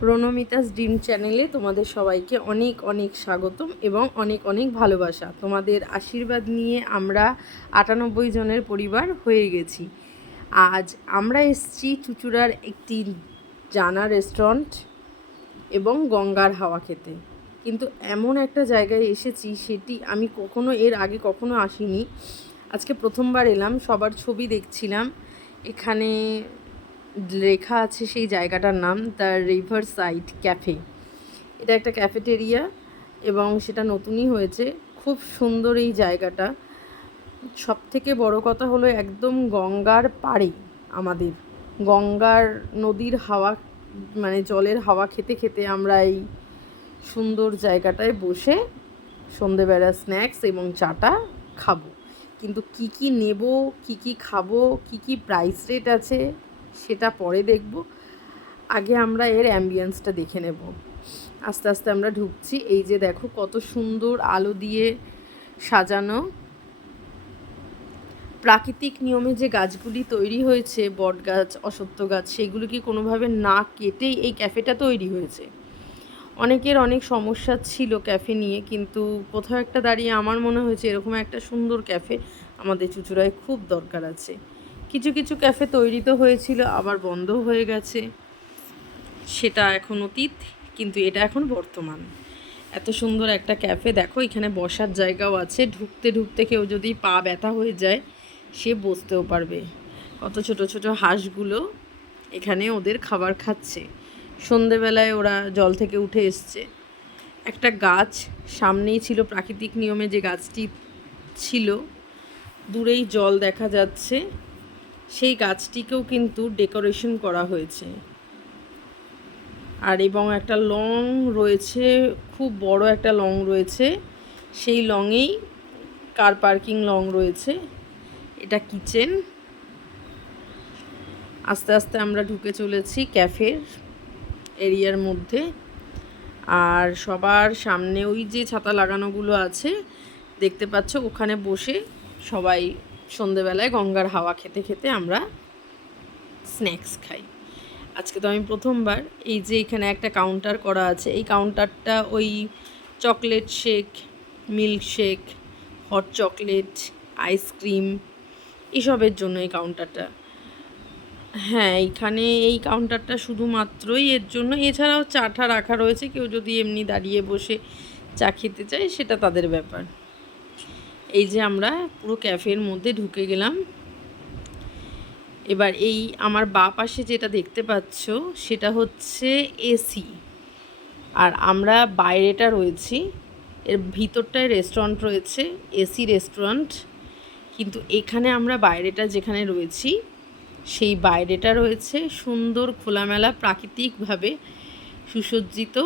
প্রণমিতাস dream চ্যানেলে তোমাদের সবাইকে অনেক অনেক স্বাগতম এবং অনেক অনেক ভালোবাসা। তোমাদের আশীর্বাদ নিয়ে আমরা ৯৮ জনের পরিবার হয়ে গেছি। আজ আমরা এসেছি চুঁচুড়ার একটি জানা রেস্টুরেন্ট এবং গঙ্গার হাওয়া খেতে। কিন্তু এমন একটা জায়গায় এসেছি সেটি আমি এর আগে কখনো আসিনি। আজকে প্রথমবার এলাম, সবার ছবি দেখছিলাম। এখানে লেখা আছে সেই জায়গাটার নাম দ্য রিভার সাইড ক্যাফে। এটা একটা ক্যাফেটেরিয়া এবং সেটা নতুনই হয়েছে। খুব সুন্দর এই জায়গাটা। সবথেকে বড় কথা হলো একদম গঙ্গার পাড়ে আমাদের। গঙ্গার নদীর হাওয়া মানে জলের হাওয়া খেতে খেতে আমরা এই সুন্দর জায়গাটায় বসে সন্ধেবেলা স্ন্যাক্স এবং চাটা খাবো। কিন্তু কি কি নেব, কি কি খাবো, কি কি প্রাইস রেট আছে সেটা পরে দেখব। আগে আমরা এর অ্যাম্বিয়েন্সটা দেখে নেব। আস্তে আস্তে আমরা ঢুকছি। এই যে দেখো কত সুন্দর আলো দিয়ে সাজানো। প্রাকৃতিক নিয়মে যে গাছগুলি তৈরি হয়েছে, বট গাছ, অশ্বত্থ গাছ, সেইগুলোকে কোনোভাবে না কেটেই এই ক্যাফেটা তৈরি হয়েছে। অনেকের অনেক সমস্যা ছিল ক্যাফে নিয়ে, কিন্তু কোথাও একটা দাঁড়িয়ে আমার মনে হয়েছে এরকম একটা সুন্দর ক্যাফে আমাদের চুঁচুড়ায় খুব দরকার আছে। কিছু কিছু ক্যাফে তৈরি তো হয়েছিল, আবার বন্ধও হয়ে গেছে, সেটা এখন অতীত, কিন্তু এটা এখন বর্তমান। এত সুন্দর একটা ক্যাফে দেখো, এখানে বসার জায়গাও আছে। ঢুকতে ঢুকতে কেউ যদি পা ব্যথা হয়ে যায় সে বসতেও পারবে। কত ছোট ছোট হাঁসগুলো এখানে ওদের খাবার খাচ্ছে। সন্ধেবেলায় ওরা জল থেকে উঠে এসছে। একটা গাছ সামনেই ছিল, প্রাকৃতিক নিয়মে যে গাছটি ছিল, দূরেই জল দেখা যাচ্ছে। সেই গাছটিকেও কিন্তু ডেকোরেশন করা হয়েছে। আর এবং একটা লং রয়েছে, খুব বড় একটা লং রয়েছে। সেই লংয়েই কার পার্কিং লং রয়েছে। এটা কিচেন। আস্তে আস্তে আমরা ঢুকে চলেছি ক্যাফের এরিয়ার মধ্যে। আর সবার সামনে ওই যে ছাতা লাগানোগুলো আছে দেখতে পাচ্ছ, ওখানে বসে সবাই সন্ধেবেলায় গঙ্গার হাওয়া খেতে খেতে আমরা স্ন্যাক্স খাই। আজকে তো আমি প্রথমবার। এই যে এখানে একটা কাউন্টার করা আছে, এই কাউন্টারটা ওই chocolate shake, milk shake, hot chocolate, ice cream এসবের জন্য এই কাউন্টারটা। হ্যাঁ, এইখানে এই কাউন্টারটা শুধুমাত্রই এর জন্য। এছাড়াও চাটা রাখা রয়েছে, কেউ যদি এমনি দাঁড়িয়ে বসে চা খেতে চায় সেটা তাদের ব্যাপার। এই যে আমরা পুরো ক্যাফের মধ্যে ঢুকে গেলাম। এবার এই আমার বাঁ পাশে যেটা দেখতে পাচ্ছ সেটা হচ্ছে এসি, আর আমরা বাইরেটা রয়েছি। এর ভিতরটায় রেস্টুরেন্ট রয়েছে, এসি রেস্টুরেন্ট। কিন্তু এখানে আমরা বাইরেটা যেখানে রয়েছি সেই বাইরেটা রয়েছে সুন্দর খোলামেলা, প্রাকৃতিকভাবে সুসজ্জিত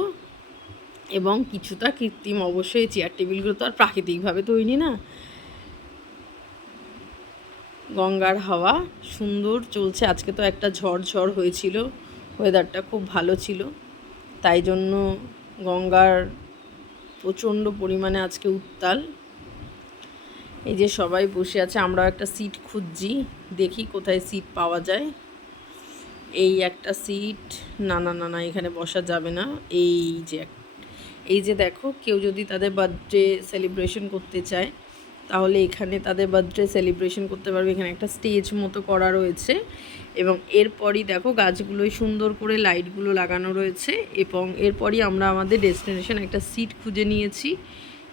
এবং কিছুটা কৃত্রিম। অবশ্যই চেয়ার টেবিলগুলো তো আর প্রাকৃতিকভাবে তৈরি না। গঙ্গার হাওয়া সুন্দর চলছে। আজকে তো একটা ঝড় হয়েছিল, ওয়েদারটা খুব ভালো ছিল, তাই জন্য গঙ্গার প্রচণ্ড পরিমাণে আজকে উত্তাল। এই যে সবাই বসে আছে, আমরাও একটা সিট খুঁজছি, দেখি কোথায় সিট পাওয়া যায়। এই একটা সিট, না না না না, এখানে বসা যাবে না। এই যে দেখো, কেউ যদি তাদের বার্থডে সেলিব্রেশন করতে চায় তাহলে এখানে তাদের বার্থডে সেলিব্রেশন করতে পারবে। এখানে একটা স্টেজ মতো করা রয়েছে এবং এরপরই দেখো গাছগুলোই সুন্দর করে লাইটগুলো লাগানো রয়েছে। এবং এরপরই আমরা আমাদের ডেস্টিনেশন একটা সিট খুঁজে নিয়েছি।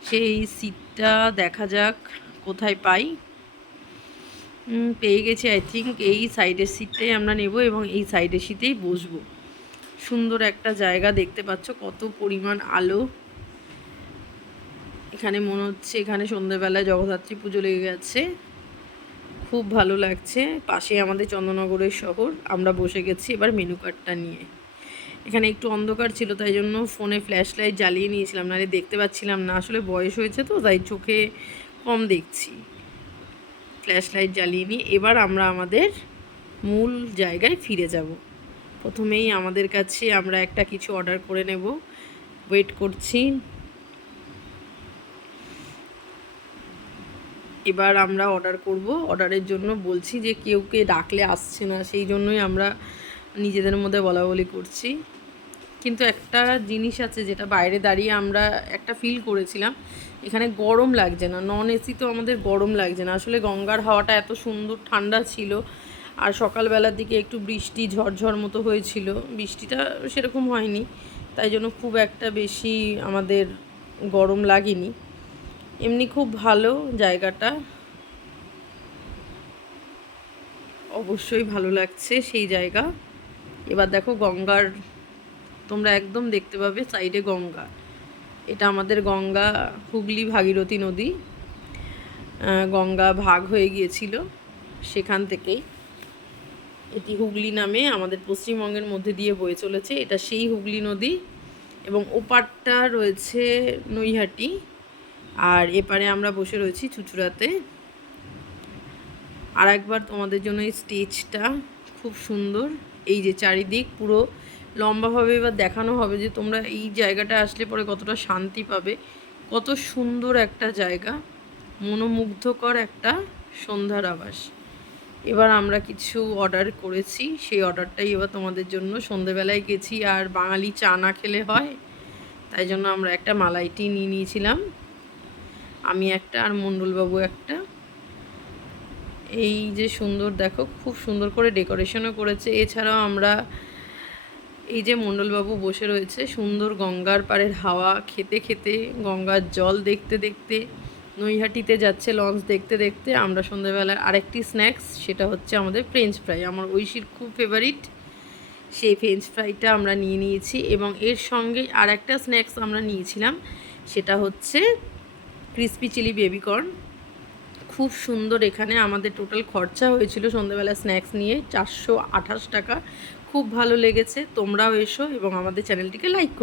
সেই সিটটা দেখা যাক কোথায় পাই। পেয়ে গেছি, আই থিঙ্ক এই সাইডের সিটটাই আমরা নেব এবং এই সাইডের সিটেই বসবো। সুন্দর একটা জায়গা, দেখতে পাচ্ছ কত পরিমাণ আলো। এখানে মনে হচ্ছে এখানে সন্ধ্যেবেলায় জগদ্ধাত্রী পুজো লেগে গেছে, খুব ভালো লাগছে। পাশে আমাদের চন্দননগরের শহর। আমরা বসে গেছি এবার মেনু কার্ডটা নিয়ে। এখানে একটু অন্ধকার ছিল, তাই জন্য ফোনে ফ্ল্যাশ লাইট জ্বালিয়ে নিয়েছিলাম, নাহলে দেখতে পাচ্ছিলাম না। আসলে বয়স হয়েছে তো, তাই চোখে কম দেখছি। ফ্ল্যাশ লাইট জ্বালিয়ে নিই। এবার আমরা আমাদের মূল জায়গায় ফিরে যাব। প্রথমেই আমাদের কাছে আমরা একটা কিছু অর্ডার করে নেব। ওয়েট করছি। এবার আমরা অর্ডার করব। অর্ডারের জন্য বলছি যে কেউকে ডাকলে আসছে না, সেই জন্যই আমরা নিজেদের মধ্যে বলা বলি করছি। কিন্তু একটা জিনিস আছে যেটা বাইরে দাঁড়িয়ে আমরা একটা ফিল করেছিলাম, এখানে গরম লাগছে না। নন এসি তো আমাদের গরম লাগছে না। আসলে গঙ্গার হাওয়াটা এত সুন্দর ঠান্ডা ছিল, আর সকালবেলার দিকে একটু বৃষ্টি ঝড়ঝড় মতো হয়েছিল, বৃষ্টিটা সেরকম হয়নি, তাই জন্য খুব একটা বেশি আমাদের গরম লাগেনি। এমনি খুব ভালো জায়গাটা, অবশ্যই ভালো লাগছে সেই জায়গা। এবার দেখো গঙ্গার, তোমরা একদম দেখতে পাবে সাইডে গঙ্গা। এটা আমাদের গঙ্গা, হুগলি ভাগীরথী নদী। গঙ্গা ভাগ হয়ে গিয়েছিল, সেখান থেকেই এটি হুগলি নামে আমাদের পশ্চিমবঙ্গের মধ্যে দিয়ে বয়ে চলেছে। এটা সেই হুগলি নদী, এবং ওপারটা রয়েছে নৈহাটি, আর এপারে আমরা বসে রয়েছি চুঁচুড়াতে। আর একবার তোমাদের জন্য এই স্টেজটা খুব সুন্দর, এই যে চারিদিক পুরো লম্বাভাবে এবার দেখানো হবে যে তোমরা এই জায়গাটা আসলে পরে কতটা শান্তি পাবে। কত সুন্দর একটা জায়গা, মনোমুগ্ধকর একটা সন্ধ্যার আবাস। এবার আমরা কিছু অর্ডার করেছি, সেই অর্ডারটাই এবার তোমাদের জন্য। সন্ধেবেলায় গেছি, আর বাঙালি চা না খেলে হয়, তাই জন্য আমরা একটা মালাই টি নিয়ে নিয়েছিলাম, আমি একটা আর মণ্ডলবাবু একটা। এই যে সুন্দর, দেখো খুব সুন্দর করে ডেকোরেশনও করেছে। এছাড়াও আমরা, এই যে মণ্ডলবাবু বসে রয়েছে, সুন্দর গঙ্গার পাড়ের হাওয়া খেতে খেতে, গঙ্গার জল দেখতে দেখতে, নৈহাটিতে যাচ্ছে লঞ্চ দেখতে দেখতে আমরা সন্ধ্যেবেলার আরেকটি স্ন্যাক্স, সেটা হচ্ছে আমাদের ফ্রেঞ্চ ফ্রাই, আমার ঐশীর খুব ফেভারিট। সেই ফ্রেঞ্চ ফ্রাইটা আমরা নিয়ে নিয়েছি, এবং এর সঙ্গে আর একটা স্ন্যাক্স আমরা নিয়েছিলাম, সেটা হচ্ছে ক্রিসপি চিলি বেবিকর্ন। খুব সুন্দর। এখানে আমাদের টোটাল খরচা হয়েছিল সন্ধ্যেবেলা স্ন্যাক্স নিয়ে 428 টাকা। খুব ভালো লেগেছে। তোমরাও এসো এবং আমাদের চ্যানেলটিকে লাইক করো।